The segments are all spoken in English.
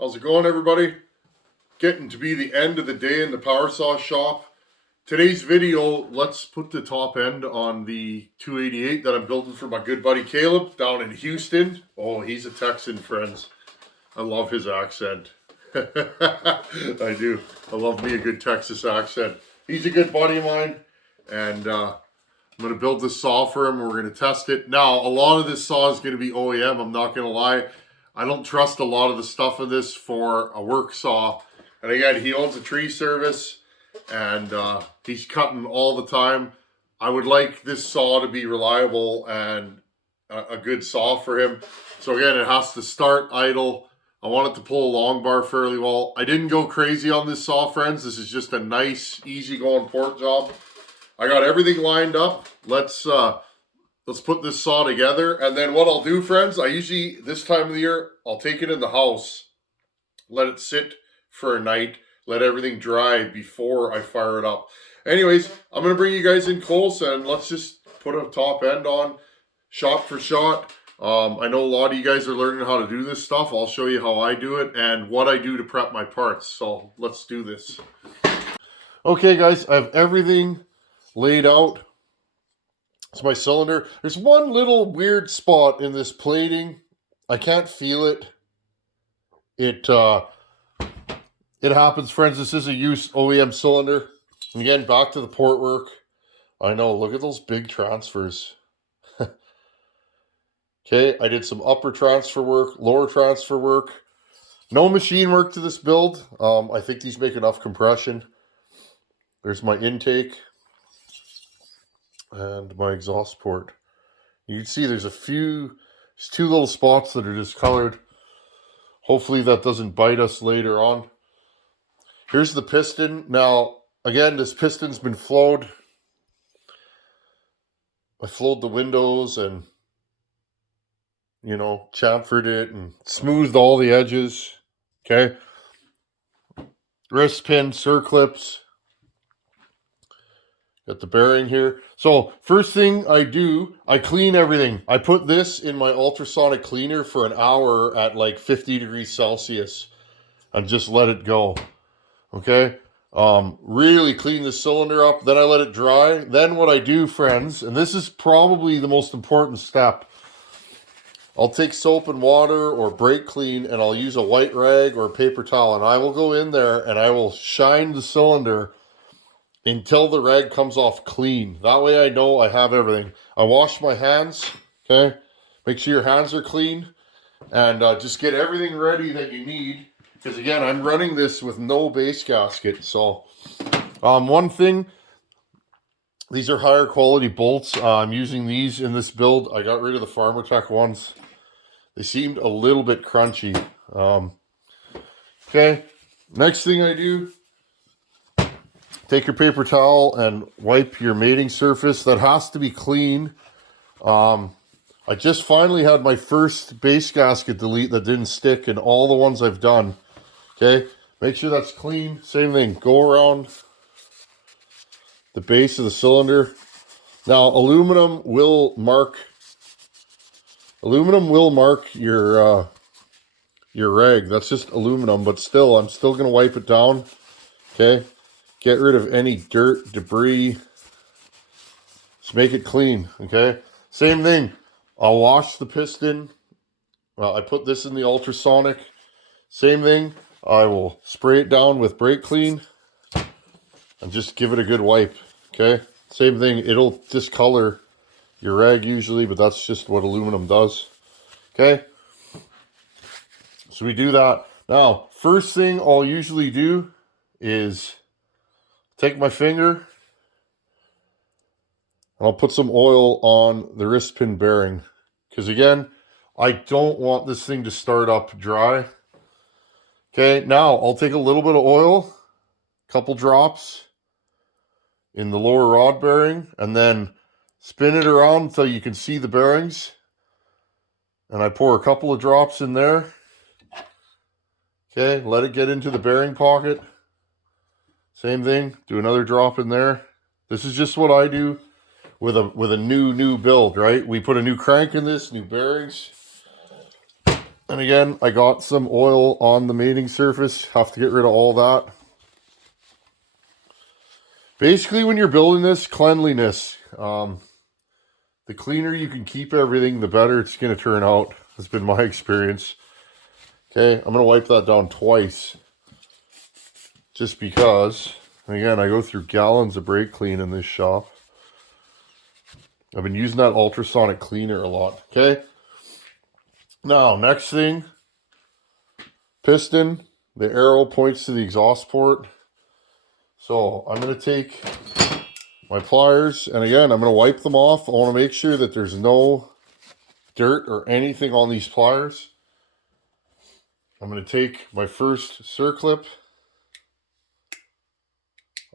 How's it going, everybody? Getting to be the end of the day in the power saw shop. Today's video, let's put the top end on the 288 that I'm building for my good buddy Caleb down in Houston. Oh, he's a Texan, friends. I love his accent. I do. I love me a good Texas accent. He's a good buddy of mine, and I'm going to build this saw for him. We're going to test it. Now, a lot of this saw is going to be OEM. I'm not going to lie. I don't trust a lot of the stuff of this for a work saw. And again, he owns a tree service, and he's cutting all the time. I would like this saw to be reliable and a good saw for him. So again, it has to start idle. I want it to pull a long bar fairly well. I didn't go crazy on this saw, friends. This is just a nice, easy-going port job. I got everything lined up. Let's put this saw together. And then what I'll do, friends, I usually, this time of the year, I'll take it in the house, let it sit for a night, let everything dry before I fire it up. Anyways, I'm going to bring you guys in close and let's just put a top end on, shot for shot. I know a lot of you guys are learning how to do this stuff. I'll show you how I do it and what I do to prep my parts. So let's do this. Okay, guys, I have everything laid out. It's my cylinder. There's one little weird spot in this plating. I can't feel it. It happens, friends. This is a used OEM cylinder. And again, back to the port work. I know, look at those big transfers. Okay, I did some upper transfer work, lower transfer work. No machine work to this build. I think these make enough compression. There's my intake and my exhaust port. You can see there's two little spots that are discolored. Hopefully that doesn't bite us later on. Here's the piston. Now, again, this piston's been flowed. I flowed the windows and, you know, chamfered it and smoothed all the edges. Okay. Wrist pin, circlips. Got the bearing here. So first thing I do, I clean everything. I put this in my ultrasonic cleaner for an hour at like 50 degrees Celsius and just let it go. Okay. Really clean the cylinder up. Then I let it dry. Then what I do, friends, and this is probably the most important step. I'll take soap and water or brake clean and I'll use a white rag or a paper towel and I will go in there and I will shine the cylinder until the rag comes off clean. That way I know I have everything. I wash my hands, okay? Make sure your hands are clean and just get everything ready that you need. Because again, I'm running this with no base gasket. So one thing, these are higher quality bolts. I'm using these in this build. I got rid of the Pharmatech ones. They seemed a little bit crunchy. Okay, next thing I do, take your paper towel and wipe your mating surface. That has to be clean. I just finally had my first base gasket delete that didn't stick in all the ones I've done. Okay, make sure that's clean. Same thing, go around the base of the cylinder. Now, aluminum will mark your rag. That's just aluminum, but still, I'm still going to wipe it down. Okay, get rid of any dirt, debris. Just make it clean, okay? Same thing, I'll wash the piston. I put this in the ultrasonic. Same thing, I will spray it down with brake clean and just give it a good wipe, okay? Same thing, it'll discolor your rag usually, but that's just what aluminum does, okay? So we do that. Now, first thing I'll usually do is take my finger and I'll put some oil on the wrist pin bearing. Because again, I don't want this thing to start up dry. Okay, now I'll take a little bit of oil, a couple drops in the lower rod bearing, and then spin it around until you can see the bearings. And I pour a couple of drops in there. Okay, let it get into the bearing pocket. Same thing, do another drop in there. This is just what I do with a new build, right? We put a new crank in this, new bearings. And again, I got some oil on the mating surface. Have to get rid of all that. Basically, when you're building this, cleanliness. The cleaner you can keep everything, the better it's going to turn out. Has been my experience. Okay, I'm going to wipe that down twice. Just because, and again, I go through gallons of brake clean in this shop. I've been using that ultrasonic cleaner a lot. Okay. Now, next thing. Piston. The arrow points to the exhaust port. So, I'm going to take my pliers, and again, I'm going to wipe them off. I want to make sure that there's no dirt or anything on these pliers. I'm going to take my first circlip.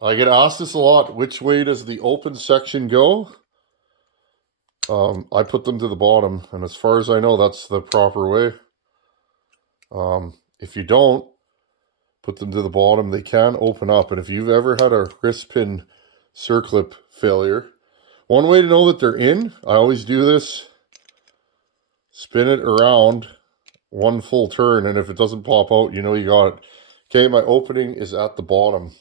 I get asked this a lot, which way does the open section go? I put them to the bottom, and as far as I know, that's the proper way. If you don't put them to the bottom, they can open up, and if you've ever had a wrist pin circlip failure, one way to know that they're in, I always do this, spin it around one full turn, and if it doesn't pop out, you know you got it. Okay, my opening is at the bottom.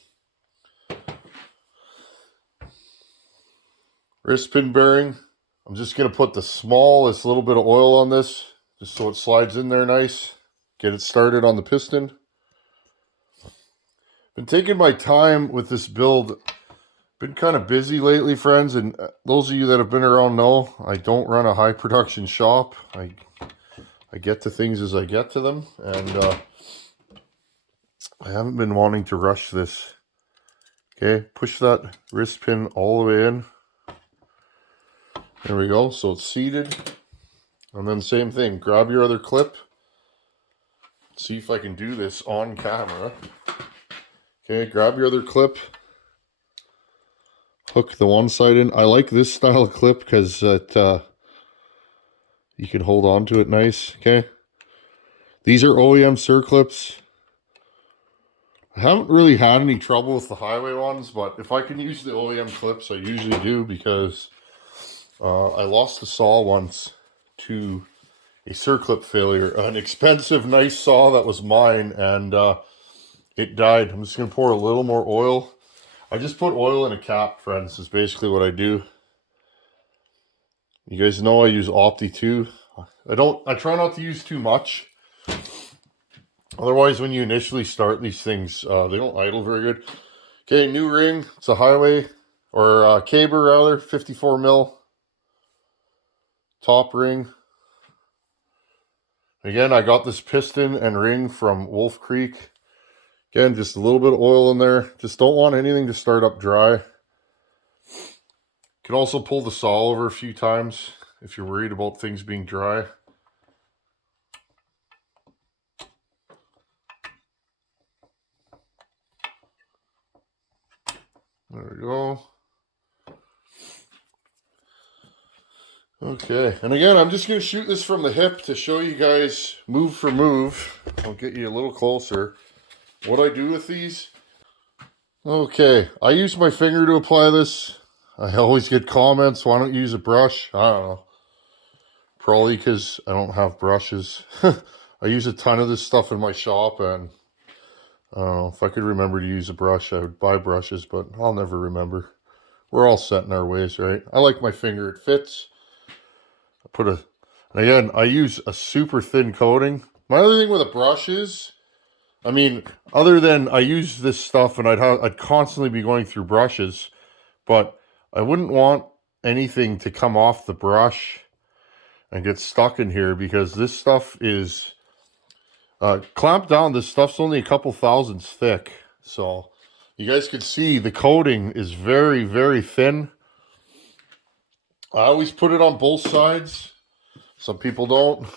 Wrist pin bearing, I'm just going to put the smallest little bit of oil on this, just so it slides in there nice. Get it started on the piston. Been taking my time with this build. Been kind of busy lately, friends, and those of you that have been around know I don't run a high production shop. I get to things as I get to them, and I haven't been wanting to rush this. Okay, push that wrist pin all the way in. There we go, so it's seated. And then same thing, grab your other clip. See if I can do this on camera. Okay, grab your other clip. Hook the one side in. I like this style of clip because it you can hold on to it nice. Okay, these are OEM circlips. I haven't really had any trouble with the highway ones, but if I can use the OEM clips, I usually do, because I lost a saw once to a circlip failure. An expensive, nice saw that was mine, and it died. I'm just going to pour a little more oil. I just put oil in a cap, friends, is basically what I do. You guys know I use Opti too. I try not to use too much. Otherwise, when you initially start these things, they don't idle very good. Okay, new ring. It's a highway, or caber rather, 54 mil. Top ring. Again, I got this piston and ring from Wolf Creek. Again, just a little bit of oil in there. Just don't want anything to start up dry. You can also pull the saw over a few times if you're worried about things being dry. There we go. Okay, and again, I'm just going to shoot this from the hip to show you guys move for move. I'll get you a little closer. What I do with these. Okay, I use my finger to apply this. I always get comments, why don't you use a brush? I don't know. Probably because I don't have brushes. I use a ton of this stuff in my shop, and I don't know, if I could remember to use a brush, I would buy brushes, but I'll never remember. We're all set in our ways, right? I like my finger, it fits. And again, I use a super thin coating. My other thing with a brush is, I mean, other than I use this stuff and I'd constantly be going through brushes, but I wouldn't want anything to come off the brush and get stuck in here, because this stuff is clamped down. This stuff's only a couple thousandths thick, so you guys can see the coating is very, very thin. I always put it on both sides. Some people don't.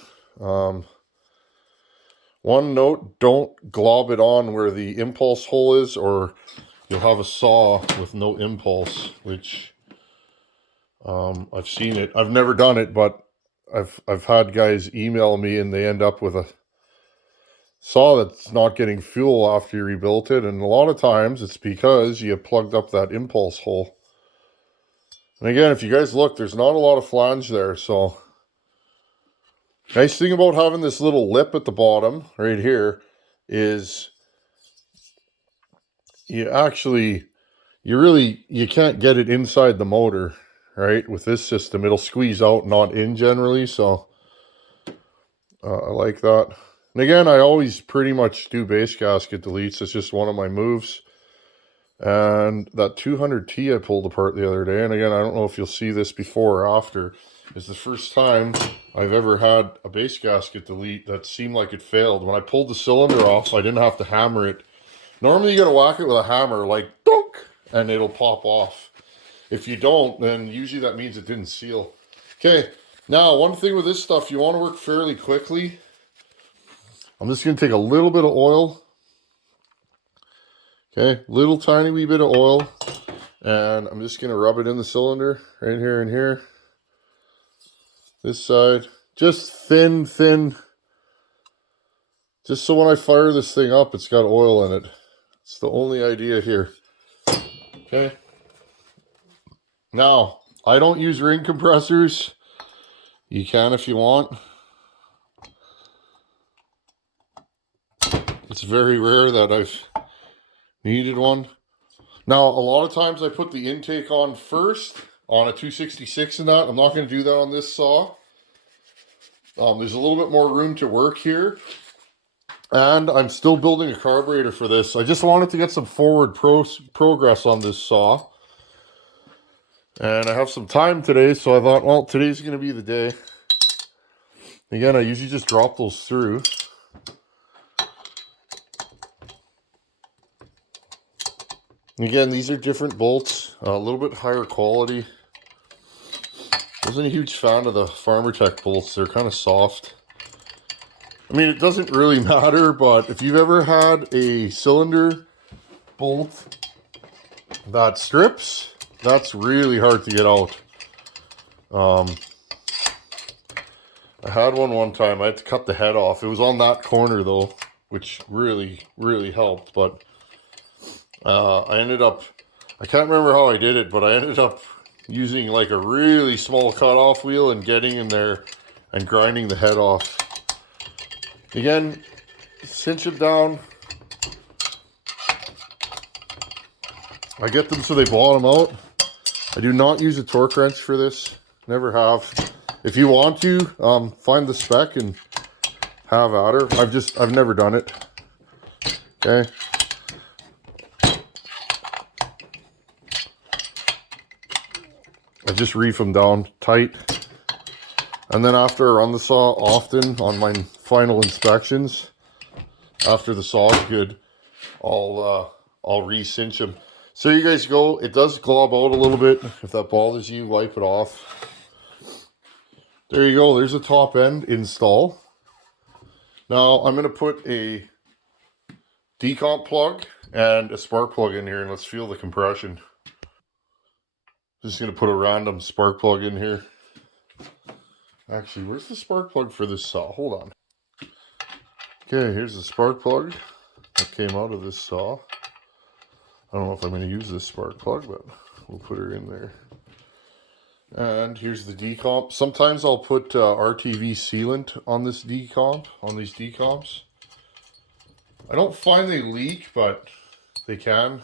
One note, don't glob it on where the impulse hole is, or you'll have a saw with no impulse, which I've seen it. I've never done it, but I've had guys email me and they end up with a saw that's not getting fuel after you rebuilt it, and a lot of times it's because you plugged up that impulse hole. And again, if you guys look, there's not a lot of flange there, so Nice thing about having this little lip at the bottom right here is you can't get it inside the motor, right? With this system, it'll squeeze out, not in generally. So I like that. And again, I always pretty much do base gasket deletes. It's just one of my moves. And that 200T I pulled apart the other day, and again, I don't know if you'll see this before or after, is the first time I've ever had a base gasket delete that seemed like it failed. When I pulled the cylinder off, I didn't have to hammer it. Normally you gotta whack it with a hammer, like dunk, and it'll pop off. If you don't, then usually that means it didn't seal. Okay, now one thing with this stuff, you want to work fairly quickly. I'm just gonna take a little bit of oil. Okay, little tiny wee bit of oil, and I'm just going to rub it in the cylinder right here and here. This side, just thin, just so when I fire this thing up, it's got oil in it. It's the only idea here. Okay. Now, I don't use ring compressors. You can if you want. It's very rare that I've needed one. Now, a lot of times I put the intake on first on a 266 and that. I'm not going to do that on this saw. There's a little bit more room to work here. And I'm still building a carburetor for this. I just wanted to get some forward progress on this saw. And I have some time today, so I thought, well, today's going to be the day. Again, I usually just drop those through. Again, these are different bolts, a little bit higher quality. Wasn't a huge fan of the Farmer Tech bolts. They're kind of soft. I mean, it doesn't really matter, but if you've ever had a cylinder bolt that strips, that's really hard to get out. I had one time. I had to cut the head off. It was on that corner, though, which really, really helped, but I ended up, I can't remember how I did it, but I ended up using like a really small cutoff wheel and getting in there and grinding the head off. Again, cinch it down. I get them so they bottom out. I do not use a torque wrench for this. Never have. If you want to, find the spec and have at her. I've never done it. Okay. I just reef them down tight, and then after I run the saw often on my final inspections, after the saw is good, I'll re-cinch them. So you guys go. It does glob out a little bit. If that bothers you, wipe it off. There you go. There's a top end install. Now I'm going to put a decomp plug and a spark plug in here, and let's feel the compression. Just going to put a random spark plug in here. Actually, where's the spark plug for this saw? Hold on. Okay, here's the spark plug that came out of this saw. I don't know if I'm going to use this spark plug, but we'll put her in there. And here's the decomp. Sometimes I'll put RTV sealant on this decomp, on these decomps. I don't find they leak, but they can.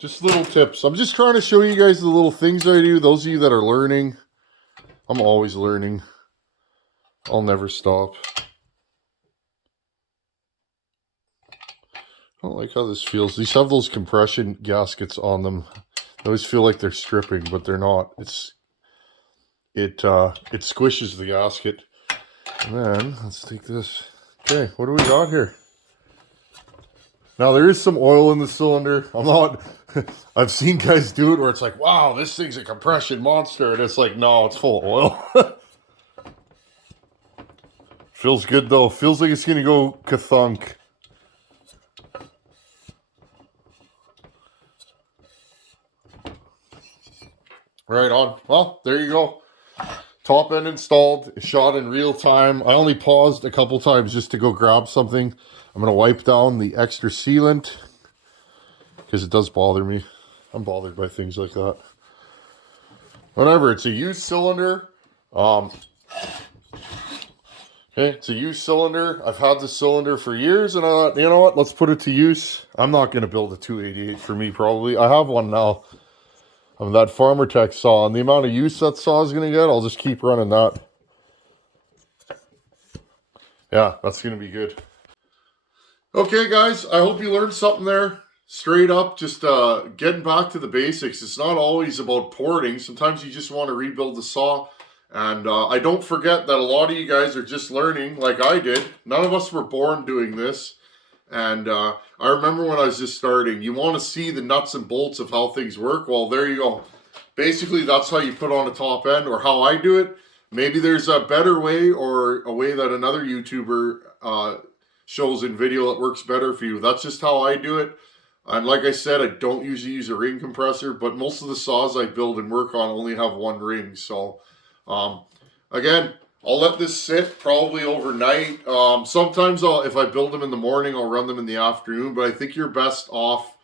Just little tips. I'm just trying to show you guys the little things I do. Those of you that are learning, I'm always learning. I'll never stop. I don't like how this feels. These have those compression gaskets on them. I always feel like they're stripping, but they're not. It squishes the gasket. And then let's take this. Okay, what do we got here? Now there is some oil in the cylinder. I've seen guys do it where it's like, wow, this thing's a compression monster. And it's like, no, it's full of oil. Feels good though. Feels like it's going to go ka-thunk. Right on. Well, there you go. Top end installed, shot in real time. I only paused a couple times just to go grab something. I'm going to wipe down the extra sealant because it does bother me. I'm bothered by things like that. Whatever, it's a used cylinder. Okay, it's a used cylinder. I've had this cylinder for years, and I thought, you know what, let's put it to use. I'm not going to build a 288 for me, probably. I have one now. That Farmer Tech saw, and the amount of use that saw is going to get, I'll just keep running that. Yeah, that's going to be good. Okay, guys, I hope you learned something there. Straight up, just getting back to the basics. It's not always about porting. Sometimes you just want to rebuild the saw. And I don't forget that a lot of you guys are just learning like I did. None of us were born doing this. And I remember when I was just starting, you want to see the nuts and bolts of how things work. Well, there you go. Basically, that's how you put on a top end, or how I do it. Maybe there's a better way, or a way that another YouTuber shows in video that works better for you. That's just how I do it. And like I said, I don't usually use a ring compressor, but most of the saws I build and work on only have one ring. So, again, I'll let this sit probably overnight. Sometimes if I build them in the morning, I'll run them in the afternoon, but I think you're best off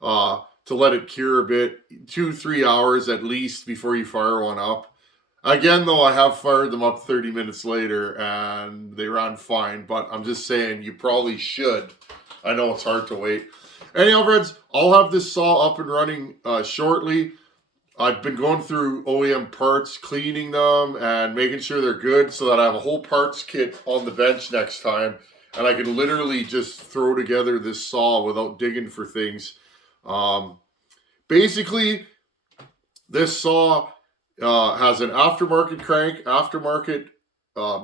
to let it cure a bit, 2-3 hours at least before you fire one up. Again, though, I have fired them up 30 minutes later and they ran fine, but I'm just saying you probably should. I know it's hard to wait. Anyhow, friends, I'll have this saw up and running shortly. I've been going through OEM parts, cleaning them, and making sure they're good so that I have a whole parts kit on the bench next time. And I can literally just throw together this saw without digging for things. Basically, this saw has an aftermarket crank, aftermarket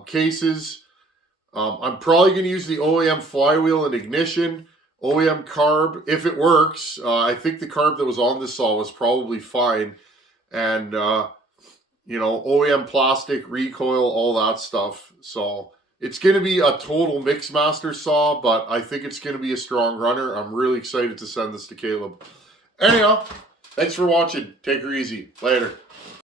cases. I'm probably going to use the OEM flywheel and ignition. OEM carb, if it works. I think the carb that was on this saw was probably fine. And, you know, OEM plastic, recoil, all that stuff. So it's going to be a total mix master saw, but I think it's going to be a strong runner. I'm really excited to send this to Caleb. Anyhow, thanks for watching. Take her easy. Later.